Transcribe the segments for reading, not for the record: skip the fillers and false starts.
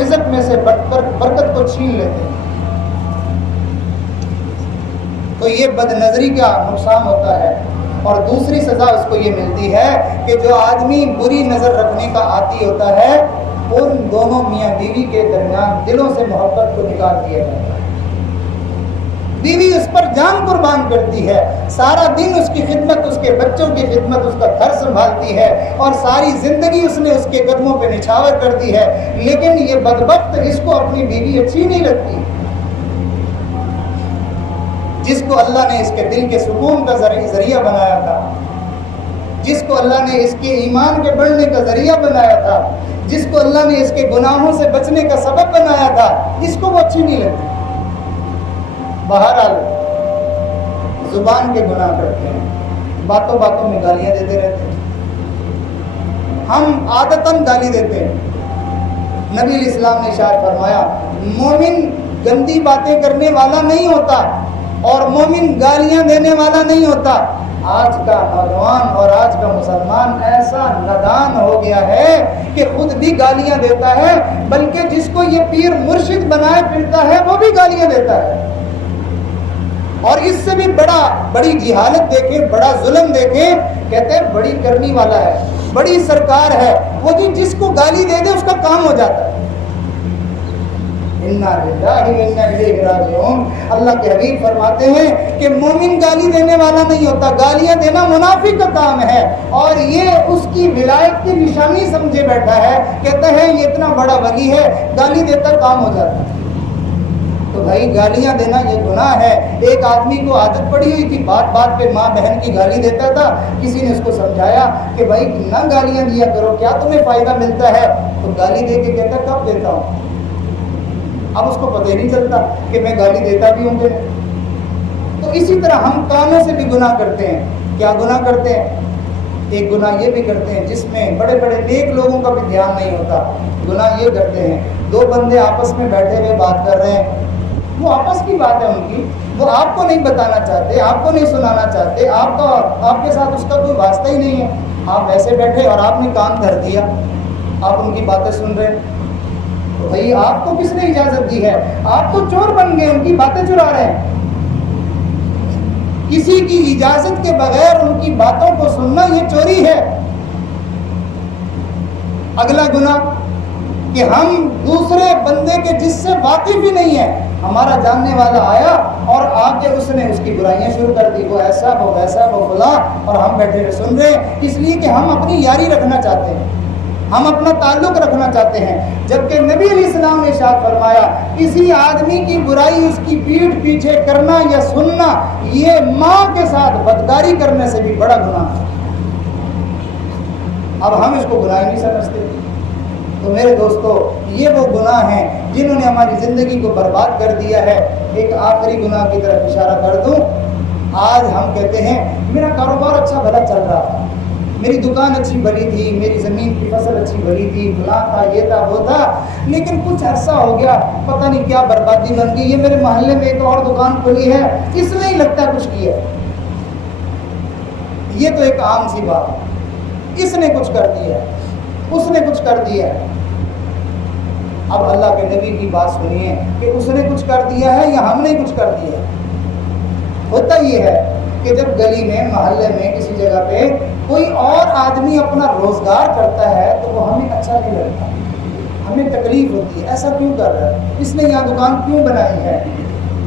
رزق میں سے برکت کو چھین لیتے ہیں۔ تو یہ بد نظری کا نقصان ہوتا ہے۔ اور دوسری سزا اس کو یہ ملتی ہے کہ جو آدمی بری نظر رکھنے کا عادی ہوتا ہے، ان دونوں میاں بیوی کے درمیان دلوں سے محبت کو نکال دیا جاتا ہے۔ بیوی اس پر جان قربان کرتی ہے، سارا دن اس کی خدمت، اس کے بچوں کی خدمت، اس کا گھر سنبھالتی ہے، اور ساری زندگی اس نے اس کے قدموں پہ نچھاور کر دی ہے، لیکن یہ بدبخت اس کو اپنی بیوی اچھی نہیں لگتی، جس کو اللہ نے اس کے دل کے سکون کا ذریعہ بنایا تھا، جس کو اللہ نے اس کے ایمان کے بڑھنے کا ذریعہ بنایا تھا، جس کو اللہ نے اس کے گناہوں سے بچنے کا سبب بنایا تھا، اس کو وہ اچھی نہیں لگتی۔ بہرحال زبان کے گناہ کرتے ہیں، باتوں باتوں میں گالیاں دیتے رہتے ہیں، ہم عادتاً گالی دیتے ہیں۔ نبی علیہ السلام نے ارشاد فرمایا، مومن گندی باتیں کرنے والا نہیں ہوتا اور مومن گالیاں دینے والا نہیں ہوتا۔ آج کا نوجوان اور آج کا مسلمان ایسا نادان ہو گیا ہے کہ خود بھی گالیاں دیتا ہے، بلکہ جس کو یہ پیر مرشد بنائے پھرتا ہے وہ بھی گالیاں دیتا ہے۔ اور اس سے بھی بڑی جہالت دیکھیں، بڑا ظلم دیکھیں، کہتے ہیں بڑی کرنی والا ہے، بڑی سرکار ہے، وہ جس کو گالی دے دے اس کا کام ہو جاتا ہے۔ انا للہ و انا الیہ راجعون۔ اللہ کے حبیب فرماتے ہیں کہ مومن گالی دینے والا نہیں ہوتا، گالیاں دینا منافق کا کام ہے، اور یہ اس کی ولایت کی نشانی سمجھے بیٹھا ہے، کہتا ہے یہ اتنا بڑا ولی ہے، گالی دیتا کام ہو جاتا ہے۔ تو بھائی گالیاں دینا یہ گناہ ہے۔ ایک آدمی کو عادت پڑی ہوئی تھی، بات بات پہ ماں بہن کی گالی دیتا تھا، کسی نے اس کو سمجھایا کہ بھائی نہ گالیاں دیا کرو، کیا تمہیں فائدہ ملتا ہے؟ تو گالی دے کے کہتا کب دیتا ہوں، اب اس کو پتہ ہی نہیں چلتا کہ میں گالی دیتا بھی ہوں کہ نہیں۔ تو اسی طرح ہم کانوں سے بھی گناہ کرتے ہیں۔ کیا گناہ کرتے ہیں؟ ایک گناہ یہ بھی کرتے ہیں جس میں بڑے بڑے نیک لوگوں کا بھی دھیان نہیں ہوتا۔ گناہ یہ کرتے ہیں، دو بندے آپس میں بیٹھے ہوئے بات کر رہے ہیں، وہ آپس کی بات ہے ان کی، وہ آپ کو نہیں بتانا چاہتے، آپ کو نہیں سنانا چاہتے، آپ کے ساتھ اس کا کوئی واسطہ ہی نہیں ہے، آپ ایسے بیٹھے اور آپ نے کان دھر دیا، آپ ان کی باتیں سن رہے ہیں۔ تو بھائی آپ کو کس نے اجازت دی ہے؟ آپ تو چور بن گئے، ان کی باتیں چرا رہے ہیں۔ کسی کی اجازت کے بغیر ان کی باتوں کو سننا یہ چوری ہے۔ اگلا گناہ کہ ہم دوسرے بندے کے جس سے واقف ہی نہیں ہے، ہمارا جاننے والا آیا اور آ کے اس نے اس کی برائیاں شروع کر دی، وہ ایسا وہ ویسا وہ فلاں، اور ہم بیٹھے ہوئے سن رہے ہیں، اس لیے کہ ہم اپنی یاری رکھنا چاہتے ہیں، ہم اپنا تعلق رکھنا چاہتے ہیں۔ جبکہ نبی علیہ السلام نے ارشاد فرمایا، کسی آدمی کی برائی اس کی پیٹھ پیچھے کرنا یا سننا، یہ ماں کے ساتھ بدکاری کرنے سے بھی بڑا گناہ ہے۔ اب ہم اس کو گناہ نہیں سمجھتے۔ تو میرے دوستو، یہ وہ گناہ ہیں جنہوں نے ہماری زندگی کو برباد کر دیا ہے۔ ایک آخری گناہ کی طرف اشارہ کر دوں۔ آج ہم کہتے ہیں میرا کاروبار اچھا بھلا چل رہا تھا، میری دکان اچھی بھلی تھی، میری زمین کی فصل اچھی بھلی تھی، فلاں تھا، یہ تھا، وہ تھا، لیکن کچھ عرصہ ہو گیا، پتہ نہیں کیا بربادی بن گئی، یہ میرے محلے میں ایک اور دکان کھلی ہے، اس نے ہی لگتا کچھ کیا۔ یہ تو ایک عام سی بات ہے، اس نے کچھ کر دیا، اس نے کچھ کر دیا۔ اب اللہ کے نبی کی بات سنیے کہ اس نے کچھ کر دیا ہے یا ہم نے کچھ کر دیا ہے۔ ہوتا یہ ہے کہ جب گلی میں، محلے میں، کسی جگہ پہ کوئی اور آدمی اپنا روزگار کرتا ہے تو وہ ہمیں اچھا نہیں لگتا، ہمیں تکلیف ہوتی ہے، ایسا کیوں کر رہا ہے، اس نے یہاں دکان کیوں بنائی ہے۔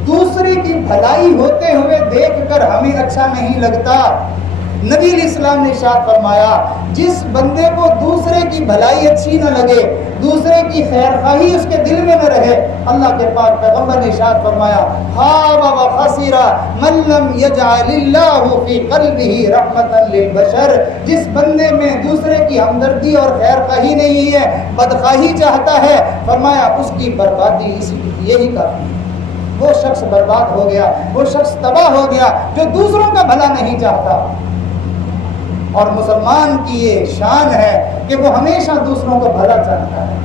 دوسرے کی بھلائی ہوتے ہوئے دیکھ کر ہمیں اچھا نہیں لگتا۔ نبی علیہ السلام نے ارشاد فرمایا، جس بندے کو دوسرے کی بھلائی اچھی نہ لگے، دوسرے کی خیر خواہی اس کے دل میں نہ رہے، اللہ کے پاک پیغمبر نے ارشاد فرمایا، خاب و خسر من لم یجعل اللہ فی قلبہ رحمتا للبشر۔ جس بندے میں دوسرے کی ہمدردی اور خیر خواہی نہیں ہے، بدخواہی چاہتا ہے، فرمایا اس کی بربادی یہی کافی ہے۔ وہ شخص برباد ہو گیا، وہ شخص تباہ ہو گیا جو دوسروں کا بھلا نہیں چاہتا۔ اور مسلمان کی یہ شان ہے کہ وہ ہمیشہ دوسروں کو بھلا چاہتا ہے،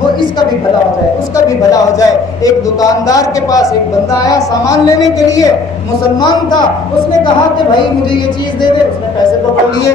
وہ اس کا بھی بھلا ہو جائے، اس کا بھی بھلا ہو جائے۔ ایک دکاندار کے پاس ایک بندہ آیا سامان لینے کے لیے، مسلمان تھا، اس نے کہا کہ بھائی مجھے یہ چیز دے دے، اس نے پیسے پکڑ لیے،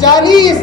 40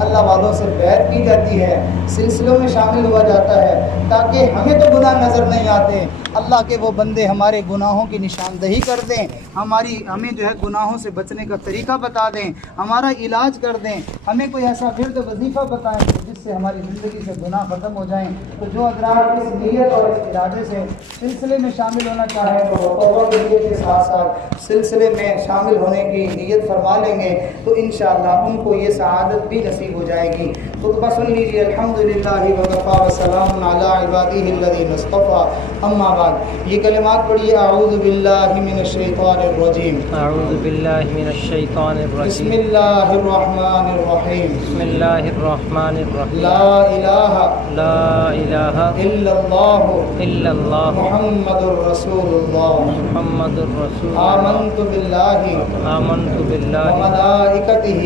اللہ والوں سے بیعت کی جاتی ہے، سلسلوں میں شامل ہوا جاتا ہے، تاکہ ہمیں تو گناہ نظر نہیں آتے، اللہ کے وہ بندے ہمارے گناہوں کی نشاندہی کر دیں، ہمیں جو ہے گناہوں سے بچنے کا طریقہ بتا دیں، ہمارا علاج کر دیں، ہمیں کوئی ایسا ورد وظیفہ بتائیں جس سے ہماری زندگی سے گناہ ختم ہو جائیں۔ تو جو حضرات اس نیت اور اس ارادے سے سلسلے میں شامل ہونا چاہیں تو توبہ کی نیت کے ساتھ ساتھ سلسلے میں شامل ہونے کی نیت فرما لیں گے تو انشاءاللہ ان کو یہ سعادت بھی نصیب ہو جائے گی۔ خطبہ سن لیجیے۔ الحمدللہ وکفی وسلام علی عبادہ الذین اصطفی، اما بعد یہ کلمات پڑھیے۔ اعوذ باللہ من الشیطان الرجیم، اعوذ باللہ من الشیطان بسم الرجیم، اللہ الرحمن الرحیم، بسم اللہ الرحمن الرحیم، لا الہ لا الہ الا اللہ الا اللہ محمد الرسول اللہ، محمد الرسول اللہ، آمنت باللہ آمنت باللہ وملائکتہ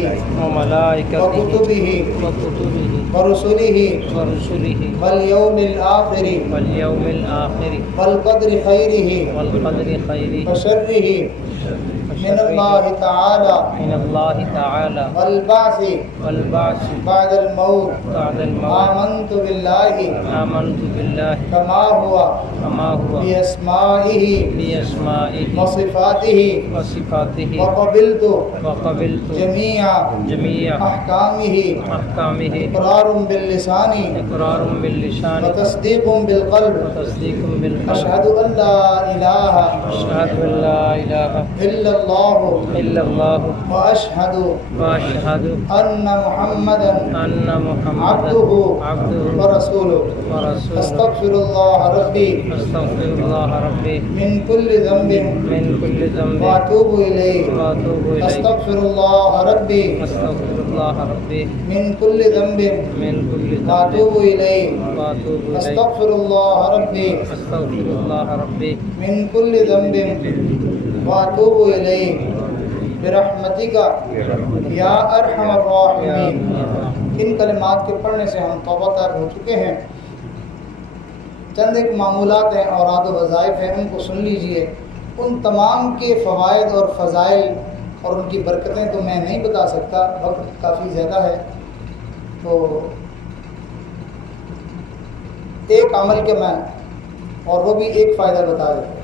وملائکتہ وکتبہ وکتبہ ورسلہ ورسلہ والیوم الآخر والیوم الآخر والقدر خیرہ والقدر خیرہ وشرہ من اللہ تعالی من اللہ تعالی والبعث والبعث بعد الموت، بعد الموت، آمنت باللہ آمنت باللہ کما ہوا کما ہوا باسمائہ باسمائہ وصفاتہ وصفاتہ وقبلت وقبلت جميع جميع احکامہ احکامہ اقرار باللسان اقرار باللسان وتصدیق بالقلب، وتصدیق بالقلب، اشہد ان لا الہ اشہد ان لا الہ الا اللہ الا اللہ واشہد واشہد ان محمدا ان محمد عبدہ عبدہ ورسولہ، ورسولہ، استغفر اللہ ربی استغفر اللہ ربی من کل ذنب من کل ذنب واتوب الیہ، واتوب الیہ، استغفر اللہ ربی استغفر اللہ ربی من کل ذنب من کل ذنب واتوب الیہ، واتوب الیہ، استغفر اللہ ربی استغفر اللہ ربی من کل ذنب واتوب الیہ برحمتک یا ارحم الراحمین۔ ان کلمات کے پڑھنے سے ہم توبہ طائب ہو چکے ہیں۔ چند ایک معمولات ہیں، اوراد و وظائف ہیں، ان کو سن لیجئے۔ ان تمام کے فوائد اور فضائل اور ان کی برکتیں تو میں نہیں بتا سکتا، وقت کافی زیادہ ہے، تو ایک عمل کے میں اور وہ بھی ایک فائدہ بتا دیتا ہوں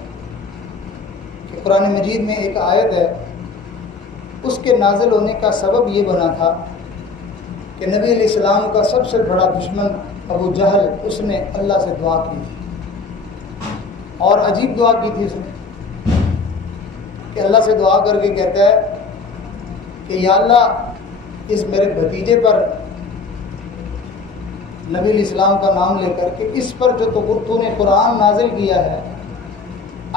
کہ قرآن مجید میں ایک آیت ہے، اس کے نازل ہونے کا سبب یہ بنا تھا کہ نبی علیہ السلام کا سب سے بڑا دشمن ابو جہل، اس نے اللہ سے دعا کی تھی، اور عجیب دعا کی تھی اس نے کہ اللہ سے دعا کر کے کہتا ہے کہ یا اللہ اس میرے بھتیجے پر نبی علیہ السلام کا نام لے کر کہ اس پر جو تو نے قرآن نازل کیا ہے،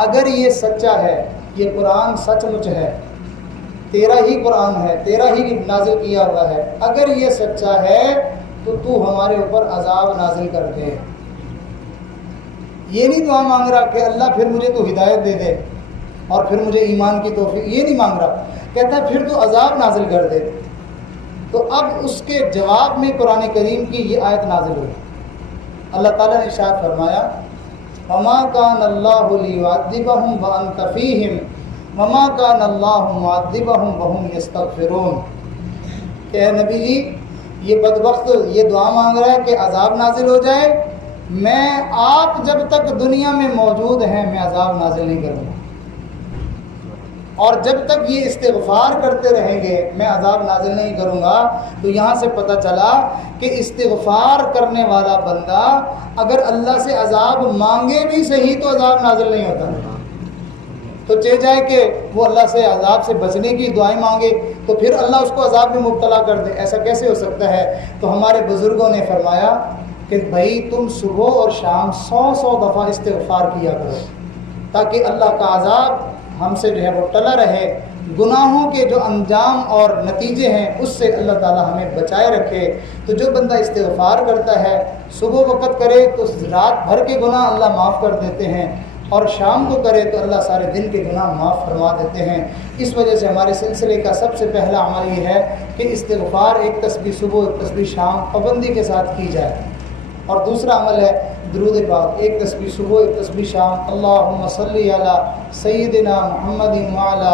اگر یہ سچا ہے، یہ قرآن سچ مچ ہے، تیرا ہی قرآن ہے، تیرا ہی نازل کیا ہوا ہے، اگر یہ سچا ہے تو ہمارے اوپر عذاب نازل کر دے۔ یہ نہیں دعا مانگ رہا کہ اللہ پھر مجھے تو ہدایت دے دے اور پھر مجھے ایمان کی توفیق، یہ نہیں مانگ رہا، کہتا ہے پھر تو عذاب نازل کر دے۔ تو اب اس کے جواب میں قرآن کریم کی یہ آیت نازل ہوئی۔ اللہ تعالیٰ نے ارشاد فرمایا وما كان الله ليعذبهم وانت فيهم وما كان الله معذبهم وهم يستغفرون، کہ اے نبی جی یہ بدبخت یہ دعا مانگ رہا ہے کہ عذاب نازل ہو جائے، میں آپ جب تک دنیا میں موجود ہیں میں عذاب نازل نہیں کروں گا، اور جب تک یہ استغفار کرتے رہیں گے میں عذاب نازل نہیں کروں گا۔ تو یہاں سے پتہ چلا کہ استغفار کرنے والا بندہ اگر اللہ سے عذاب مانگے بھی صحیح تو عذاب نازل نہیں ہوتا، تو چاہے جائے کہ وہ اللہ سے عذاب سے بچنے کی دعائیں مانگے تو پھر اللہ اس کو عذاب میں مبتلا کر دے، ایسا کیسے ہو سکتا ہے؟ تو ہمارے بزرگوں نے فرمایا کہ بھائی تم صبح اور شام 100 دفعہ استغفار کیا کرو تاکہ اللہ کا عذاب ہم سے جو ہے وہ ٹلا رہے، گناہوں کے جو انجام اور نتیجے ہیں اس سے اللہ تعالی ہمیں بچائے رکھے۔ تو جو بندہ استغفار کرتا ہے صبح وقت کرے تو رات بھر کے گناہ اللہ معاف کر دیتے ہیں، اور شام کو کرے تو اللہ سارے دن کے گناہ معاف فرما دیتے ہیں۔ اس وجہ سے ہمارے سلسلے کا سب سے پہلا عمل یہ ہے کہ استغفار ایک تسبیح صبح ایک تسبیح شام پابندی کے ساتھ کی جائے، اور دوسرا عمل ہے درود پاک، ایک تسبیح صبح ایک تسبیح شام، اللہم صلی علی سیدنا محمد وعلی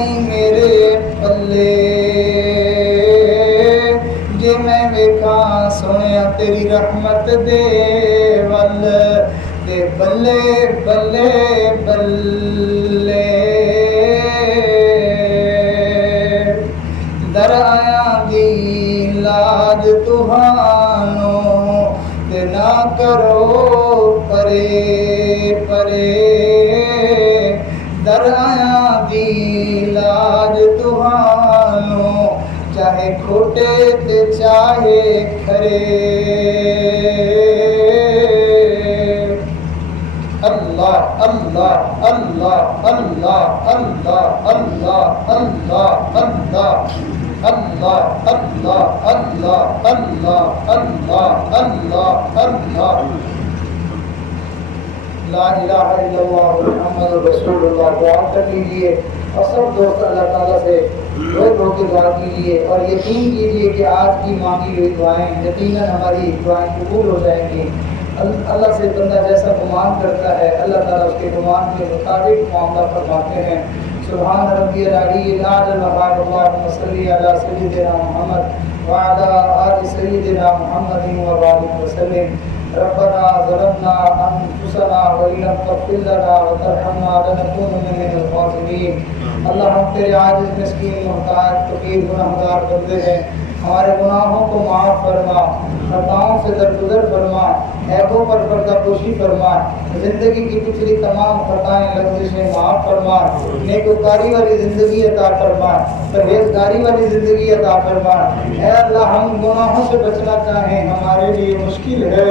نہیں میرے پلے جے میں ویکھاں سنیا تیری رحمت دے ول دے بلے بلے بلے در آیا دی لاج تہانو تے نہ کرو پرے پرے در آیا دی لاج تہانو چاہے کھوٹے تے چاہے کھرے اللہ اللہ اللہ اللہ اللہ اللہ اللہ اللہ اللہ اللہ اللہ اللہ اللہ اللہ اللہ لا الہ الا اللہ محمد رسول اللہ دعا کر لیجیے اور سب دوست اللہ تعالیٰ سے رو کے دعا کیجیے اور یقین کیجیے کہ آج کی مانگی ہوئی دعائیں یقیناً ہماری دعائیں قبول ہو جائیں گی. اللہ سے بندہ جیسا گمان کرتا ہے اللہ تعالیٰ اس کے گمان کے مطابق معاملہ فرماتے ہیں. سبحان ربی العلی الاعلی الوہاب اللہم صلی علی سیدنا محمد وعلی آل سیدنا محمد وبارک وسلم. ربنا ظلمنا انفسنا وان لم تغفر لنا وترحمنا لنكونن من الخاسرین. اللہ ہم تیرے عاجز مسکین محتاج فقیر گناہگار بندے ہیں. ہمارے گناہوں کو معاف فرما, خطاؤں سے درگزر فرما, عیبوں پر پردہ پوشی فرما, زندگی کی پچھلی تمام خطائیں لغزشیں معاف فرما, نیکوکاری والی زندگی عطا فرما, پرہیزگاری والی زندگی عطا فرما. اے اللہ ہم گناہوں سے بچنا چاہیں ہمارے لیے مشکل ہے,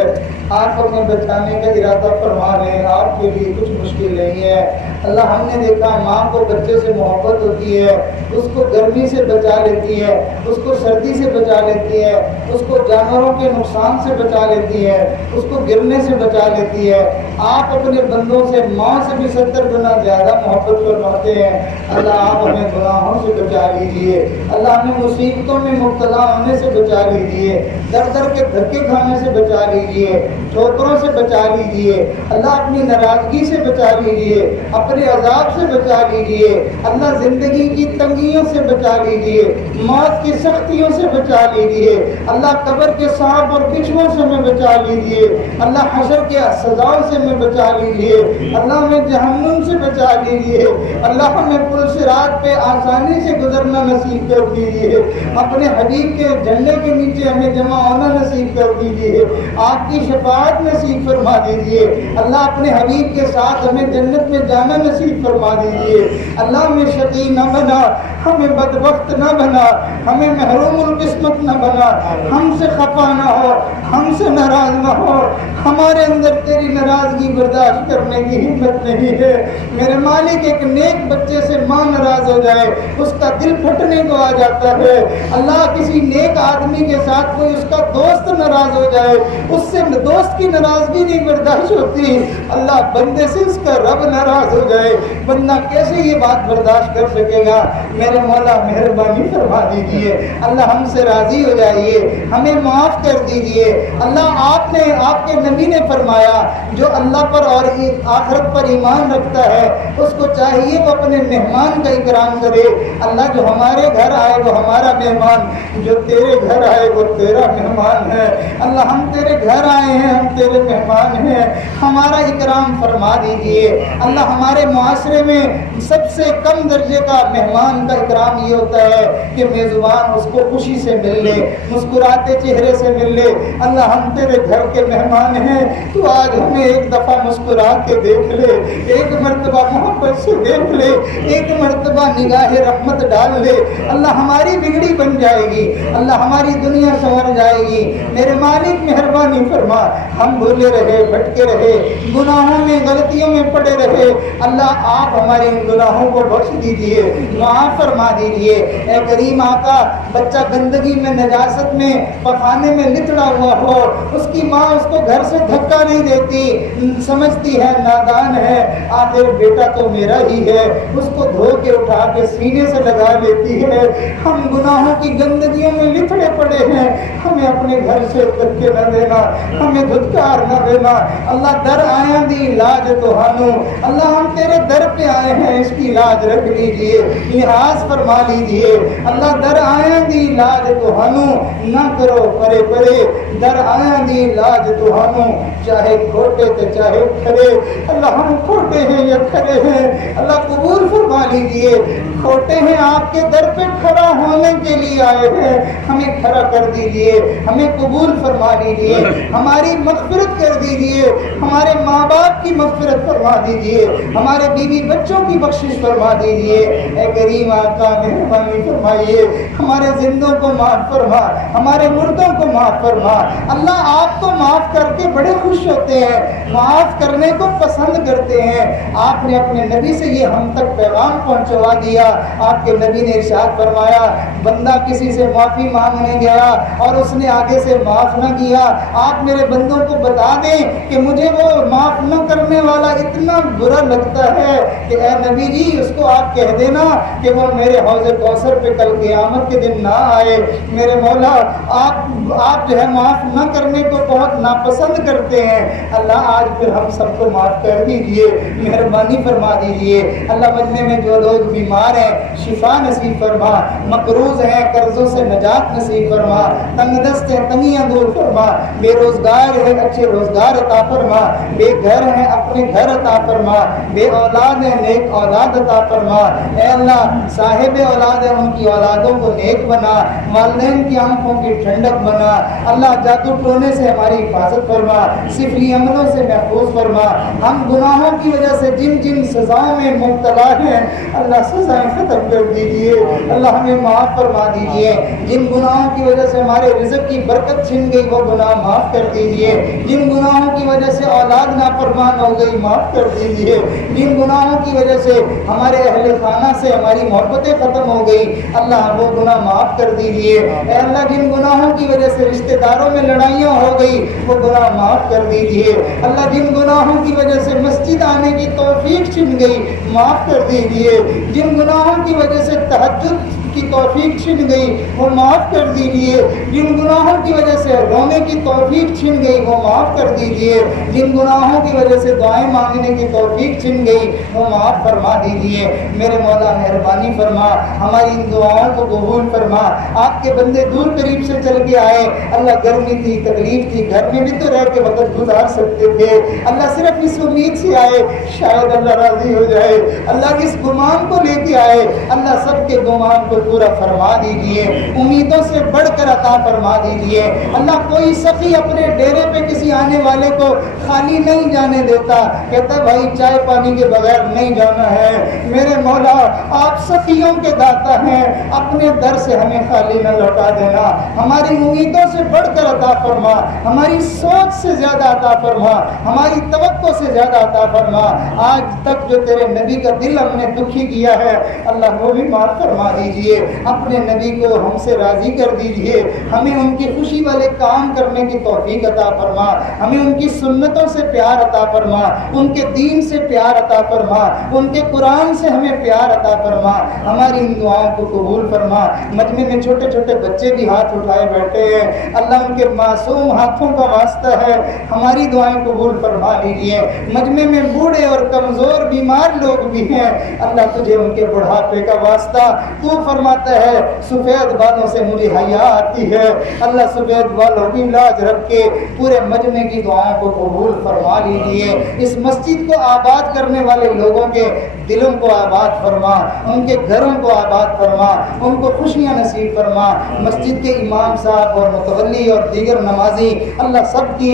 آپ ہمیں بچانے کا ارادہ فرما لیں, آپ کے لیے کچھ مشکل نہیں ہے. اللہ ہم نے دیکھا ماں کو بچے سے محبت ہوتی ہے, اس کو گرمی سے بچا لیتی ہے, اس کو سردی سے بچا لیتی ہے, اس کو جانوروں کے نقصان سے بچا لیتی ہے, اس کو گرنے سے بچا لیتی ہے. آپ اپنے بندوں سے ماں سے بھی 70 گنا زیادہ محبت فرماتے ہیں. اللہ آپ ہمیں گناہوں سے بچا لیجیے, اللہ ہمیں مصیبتوں میں مبتلا ہونے سے بچا لیجیے, در در کے دھکے کھانے سے بچا لیجیے, ٹھوکروں سے بچا لیجیے. اللہ اپنی ناراضگی سے بچا لیجیے, اپنے عذاب سے بچا لیجیے. اللہ زندگی کی تنگیوں سے بچا لیجیے, موت کی سختیوں سے بچا لیجیے. اللہ قبر کے سانپ اور بچھوؤں سے ہمیں بچا لیجیے. اللہ حشر کے سزاؤں سے ہمیں بچا لیجیے. اللہ ہمیں جہنم سے بچا لیجیے. اللہ ہمیں پل صراط پہ آسانی سے گزرنا نصیب کر دیجیے. اپنے حبیب کے جھنڈے کے نیچے ہمیں جمع ہونا نصیب کر دیجیے. آپ کی شفاعت نصیب فرما دیجیے. اللہ اپنے حبیب کے ساتھ ہمیں جنت میں جانا نصیب فرما دیجیے. اللہ ہمیں شقی نہ بنا, ہمیں بدبخت نہ بنا, ہمیں محروم القسمت نہ بنا, ہم سے خفا نہ ہو, ہم سے ناراض نہ ہو. ہمارے اندر تیری ناراضگی برداشت کرنے کی ہمت نہیں ہے. میرے مالک ایک نیک بچے سے ماں ناراض ہو جائے اس کا دل پھٹنے کو آ جاتا ہے. اللہ کسی نیک آدمی کے ساتھ کوئی اس کا دوست ناراض ہو جائے اس سے دوست کی ناراضگی نہیں برداشت ہوتی. اللہ بندے سے اس کا رب ناراض ہو جائے بندہ کیسے یہ بات برداشت کر سکے گا. میرے مولا مہربانی فرما دیجیے. اللہ ہم سے راضی ہو جائیے, ہمیں معاف کر دیجیے. اللہ آپ نے, آپ کے نبی نے فرمایا جو اللہ پر اور آخرت پر ایمان رکھتا ہے اس کو چاہیے وہ اپنے مہمان کا اکرام کرے. اللہ جو ہمارے گھر آئے وہ ہمارا مہمان, جو تیرے گھر آئے وہ تیرا مہمان ہے. اللہ ہم تیرے گھر آئے ہیں, ہم تیرے مہمان ہیں, ہمارا اکرام فرما دیجیے. اللہ ہمارے معاشرے میں سب سے کم درجے کا مہمان کا اکرام یہ ہوتا ہے کہ میزبان اس کو خوشی سے مل لے, مسکراتے چہرے سے مل لے. اللہ ہم تیرے گھر کے مہمان ہیں, تو آج ہمیں ایک دفعہ مسکرا کے دیکھ لے, ایک مرتبہ محبت سے دیکھ لے, ایک مرتبہ نگاہ رحمت ڈال لے. اللہ ہماری بگڑی بن جائے گی, اللہ ہماری دنیا سنور جائے گی. میرے مالک مہربانی فرما, ہم بھولے رہے, بھٹکے رہے, گناہوں میں غلطیوں میں پڑے رہے, اللہ آپ ہمارے ان گناہوں کو بخش دیجیے, معاف فرما دیجیے. اے کریم آقا, بچہ گندگی میں نجاست میں پخانے میں لتڑا ہوا ہو, اس کی ماں اس کو گھر سے دھکا نہیں دیتی, سمجھتی ہے نادان ہے, آخر بیٹا تو میرا ہی ہے, اس کو دھو کے اٹھا کے سینے سے لگا لیتی ہے۔ ہم گناہوں کی گندگیوں میں لتڑے پڑے ہیں، ہمیں اپنے گھر سے دھکے نہ دینا، ہمیں دھتکار نہ دینا۔ اللہ در آیا دی لاج تو ہانو، اللہ ہم تیرے در پہ آئے ہیں، اس کی لاج رکھ لیجئے، لحاظ فرما لیجئے۔ اللہ در آیا دی لاج تو ہانو، نہ کرو پرے پرے، در آیا دی لاج تو ہانو، چاہے کھوٹے تو چاہے کھرے۔ اللہ ہم کھوٹے ہیں یا کھرے ہیں، اللہ قبول فرما لیجئے۔ کھوٹے ہیں آپ کے در پہ کھڑا ہونے کے لیے آئے ہیں، ہمیں کھڑا کر دیجئے، ہمیں قبول فرما لیجئے، ہماری مغفرت کر دیجئے، ہمارے ماں باپ کی مغفرت فرما دیجئے، ہمارے بیوی بچوں کی بخشش فرما دیجئے۔ اے کریم آقا مہربانی فرمائیے، ہمارے زندوں کو معاف فرما، ہمارے مردوں کو معاف فرما۔ اللہ آپ تو معاف کر کے بڑے خوش ہوتے ہیں، معاف کرنے کو پسند کرتے ہیں۔ آپ نے اپنے نبی سے یہ ہم تک پیغام پہنچوا دیا۔ آپ کے نبی نے ارشاد فرمایا، بندہ کسی سے معافی مانگنے گیا اور اس نے آگے سے معاف نہ کیا، آپ میرے بندوں کو بتا دیں کہ مجھے وہ معاف نہ کرنے والا اتنا برا لگتا ہے کہ اے نبی جی اس کو آپ کہہ دینا کہ وہ میرے حوض کوثر پہ کل قیامت کے دن نہ آئے۔ میرے مولا آپ جو ہے معاف نہ کرنے کو بہت ناپسند کرتے ہیں۔ اللہ آج پھر ہم سب کو معاف کر دیجئے، مہربانی فرما دیجئے۔ اللہ مجمع میں جو لوگ بیمار ہیں شفا نصیب فرما، مقروض ہیں قرضوں سے نجات نصیب فرما، تنگ دست ہیں تنگیاں دور فرما، بے روزگار ہیں اچھے روزگار عطا فرما، بے گھر ہیں اپنے گھر عطا فرما، بے اولاد ہیں نیک اولاد عطا فرما۔ اے اللہ صاحب اولاد ہیں ان کی اولادوں کو نیک بنا، والدین کی آنکھوں کی ٹھنڈک بنا۔ اللہ جادو ٹونے سے ہماری حفاظت فرما، سفلی عملوں سے محفوظ فرما۔ ہم گناہوں کی وجہ سے جن جن سزاؤں میں مبتلا ہیں اللہ سزائیں ختم کر دیجئے، اللہ ہمیں معاف فرما دیجئے۔ جن گناہوں کی وجہ سے ہمارے رزق کی برکت چھن گئی وہ گناہ معاف کر دیجئے، جن گناہوں کی وجہ سے اولاد نافرمان ہو گئی معاف کر دیجئے، جن گناہوں کی وجہ سے ہمارے اہل خانہ سے ہماری محبتیں ختم ہو گئی اللہ وہ گناہ معاف کر دیجئے۔ اے اللہ جن گناہوں کی وجہ سے رشتہ داروں میں لڑائیاں ہو گئی وہ گناہ معاف کر دیجئے۔ اللہ جن گناہوں کی وجہ سے مسجد آنے کی توفیق چھن گئی معاف کر دیجئے، جن گناہوں کی وجہ سے تہجد کی توفیق چھن گئی وہ معاف کر دیجئے، جن گناہوں کی وجہ سے رونے کی توفیق چھن گئی وہ معاف کر دیجئے، جن گناہوں کی وجہ سے دعائیں مانگنے کی توفیق چھن گئی وہ معاف فرما دیجئے۔ میرے مولا مہربانی فرما، ہماری ان دعاؤں کو قبول فرما۔ آپ کے بندے دور قریب سے چل کے آئے، اللہ گرمی تھی تکلیف تھی گھر میں بھی تو رہ کے وقت گزار سکتے تھے، اللہ صرف اس امید سے آئے شاید اللہ راضی ہو جائے، اللہ اس گمان کو لے کے آئے، اللہ سب کے گمان کو پورا فرما دیجئے، امیدوں سے بڑھ کر عطا فرما دیجئے۔ اللہ کوئی سخی اپنے ڈیرے پہ کسی آنے والے کو خالی نہیں جانے دیتا، کہتا بھائی چائے پانی کے بغیر نہیں جانا ہے۔ میرے مولا آپ سخیوں کے داتا ہیں، اپنے در سے ہمیں خالی نہ لوٹا دینا، ہماری امیدوں سے بڑھ کر عطا فرما، ہماری سوچ سے زیادہ عطا فرما، ہماری توقع سے زیادہ عطا فرما۔ آج تک جو تیرے نبی کا دل ہم نے دکھی کیا ہے اللہ وہ بھی معاف فرما دیجئے، اپنے نبی کو ہم سے راضی کر دیجئے، ہمیں ان کی خوشی والے کام کرنے کی توفیق عطا فرما، ہمیں ان کی سنتوں سے پیار عطا فرما، ان کے دین سے پیار عطا فرما، ان کے قرآن سے ہمیں پیار عطا فرما، ہماری ان دعاؤں کو قبول فرما۔ مجمع میں چھوٹے چھوٹے بچے بھی ہاتھ اٹھائے بیٹھے ہیں، اللہ ان کے معصوم ہاتھوں کا واسطہ ہے، ہماری دعائیں قبول فرما لیجئے۔ مجمع میں بوڑھے اور کمزور بیمار لوگ بھی ہیں، اللہ تجھے ان کے بڑھاپے کا واسطہ تو فرماتا ہے سفید بالوں سے مجھے حیا آتی ہے، اللہ سفید بالوں کی لاج رکھ کے پورے مجمع کی دعاؤں کو قبول فرما لیجئے۔ اس مسجد کو آباد کرنے والے لوگوں کے دلوں کو آباد فرما، ان کے گھروں کو آباد فرما، ان کو خوشیاں نصیب فرما۔ مسجد کے امام صاحب اور متولی اور دیگر نمازی اللہ سب کی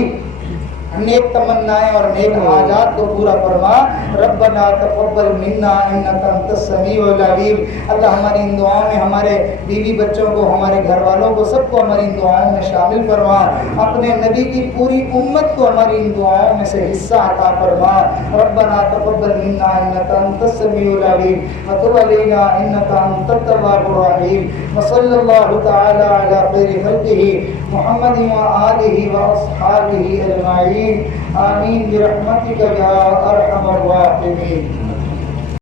نیک تمنائیں اور نیک حاجات کو پورا فرما۔ ربنا تقبل منا انک انت السمیع العلیم۔ اللہ ہماری ان دعاؤں میں ہمارے بیوی بچوں کو، ہمارے گھر والوں کو، سب کو ہماری ان دعاؤں میں شامل فرما، اپنے نبی کی پوری امت کو ہماری ان دعاؤں میں سے حصہ عطا فرما۔ ربنا تقبل منا انک انت السمیع العلیم وتب علینا انک انت التواب الرحیم وصلی اللہ تعالی علی خیر خلقہ محمد وآلہ واصحابہ اجمعین آمین برحمتک یا ارحم الراحمین۔